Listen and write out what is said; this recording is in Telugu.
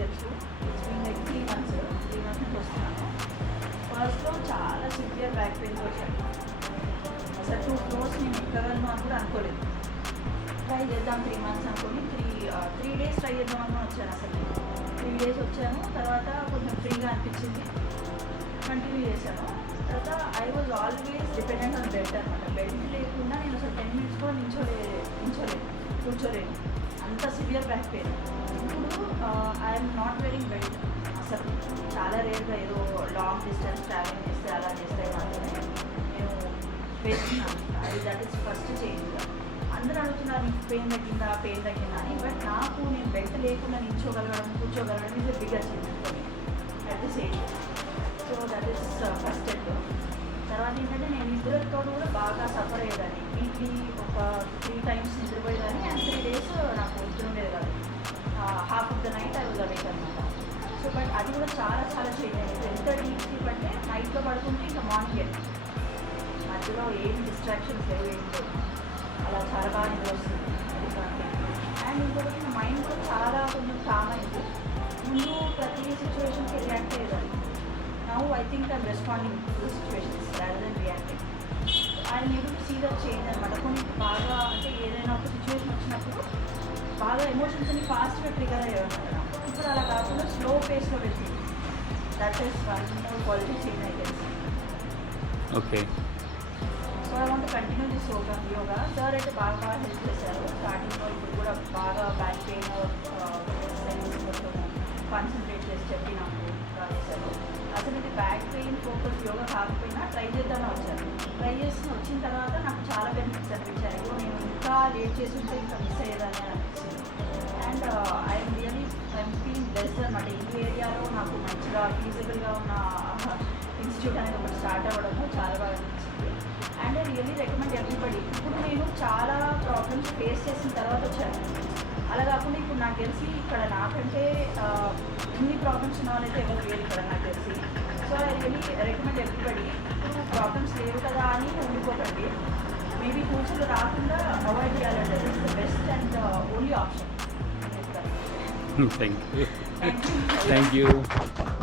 తెలుసు. ఇట్స్ బీన్ లైక్ 3 మంత్స్ నుంచి వస్తున్నాను. ఫస్ట్‌లో చాలా సివియర్ బ్యాక్ పెయిన్‌తో వచ్చాను. అసలు 2 ఫ్లోర్స్ నేను ఎక్కగలను అని కూడా అనుకోలేదు. ట్రై చేద్దాం 3 మంత్స్ అనుకోని 3 డేస్ ట్రై చేద్దాం అనుకుని వచ్చాను అసలు. 3 డేస్ వచ్చాను. తర్వాత కొంచెం ఫ్రీగా అనిపించింది. కంటిన్యూ చేశాను. తర్వాత I was always dependent on bed అనమాట. బెడ్ లేకుండా నేను అసలు 10 మినిట్స్ కూడా కూర్చోలేను. అంత సివియర్ బ్యాక్ పెయిన్. ఇప్పుడు ఐఎమ్ నాట్ వెరింగ్ బెల్ట్. అసలు చాలా రేర్గా ఏదో లాంగ్ డిస్టెన్స్ ట్రావెలింగ్ చేస్తే అలా చేస్తే మాత్రమే నేను వేసుకున్నాను. That is first change. అందరూ అడుగుతున్నారు నీకు పెయిన్ తగ్గిందా అని. బట్ నాకు నేను బెల్ట్ లేకుండా కూర్చోగలగడం is a bigger change at the same. So that is first step. తర్వాత ఏంటంటే నేను నిద్రతో కూడా బాగా సఫర్ అయ్యేదాన్ని. వీక్లీ ఒక 3 టైమ్స్ నిద్రపోయేదాన్ని. అండ్ 3 డేస్ నాకు నిద్ర ఉండేది కాదు. Half of the night I was awake అనమాట. సో బట్ అది కూడా చాలా చేంజ్ అయింది. ఎంత డీప్ స్లీప్ అంటే నైట్లో పడుకుంటే ఇంకా మార్నింగ్ మధ్యలో ఏం డిస్ట్రాక్షన్స్ లేవు, ఏం లేవు. అలా చాలా బాగా నిద్ర వస్తుంది. అది కాదు. అండ్ ఇంకొకటి నా మైండ్ కూడా చాలా కొంచెం కామ్ అయింది. ముందు ప్రతి సిచ్యువేషన్కి రియాక్ట్ అయ్యేదాన్ని. Now I think I'm responding to the situations rather than reacting. I need to see the change అనమాట. కొన్ని బాగా అంటే ఏదైనా ఒక సిచ్యువేషన్ వచ్చినప్పుడు బాగా ఎమోషన్స్ అన్ని ఫాస్ట్గా ట్రిగర్ అయ్యేవన్నమాట. ఇప్పుడు అలా కాకుండా స్లో పేస్లో వెళ్తుంది. That is one more positive change I can see. Okay. So I want continue this yoga. Sir అయితే బాగా హెల్ప్ చేశారు. స్టార్టింగ్లో ఇప్పుడు కూడా బాగా బ్యాక్ పెయిన్ కొంచెం కాన్సన్ట్రేట్ చేసి చెప్పి నాకు బాగా చేశారు. అసలు ఇది బ్యాక్ పెయిన్ ఫోకస్ యోగా కాకపోయినా ట్రై చేద్దామని వచ్చాను. ట్రై చేసి వచ్చిన తర్వాత నాకు చాలా బెనిఫిట్స్ అనిపించాయి. నేను ఇంకా లేట్ చేసి ఉంటే ఇంకా మిస్ అయ్యేదాన్ని అని అనిపించింది. అండ్ ఐఎమ్ ఫీలింగ్ బెస్ట్ అనమాట. ఈ ఏరియాలో నాకు మంచిగా ఫీజిబుల్గా ఉన్న ఇన్స్టిట్యూట్ అనేది ఒకటి స్టార్ట్ అవ్వడము చాలా బాగా అనిపించింది. And I really recommend everybody. ఇప్పుడు నేను చాలా ప్రాబ్లమ్స్ ఫేస్ చేసిన తర్వాత వచ్చాను. అలా కాకుండా ఇప్పుడు నాకు తెలిసి ఇక్కడ నాకంటే ఇన్ని ప్రాబ్లమ్స్ ఉన్న వాళ్ళైతే ఎవరు లేరు ఇక్కడ నాకు తెలిసి. So I really recommend everybody. ఇప్పుడు ప్రాబ్లమ్స్ లేవు కదా అని ఉండిపోకండి. మేబీ ఫ్యూచర్లో రాకుండా అవాయిడ్ చేయాలంటే this the best and only option. Thank you.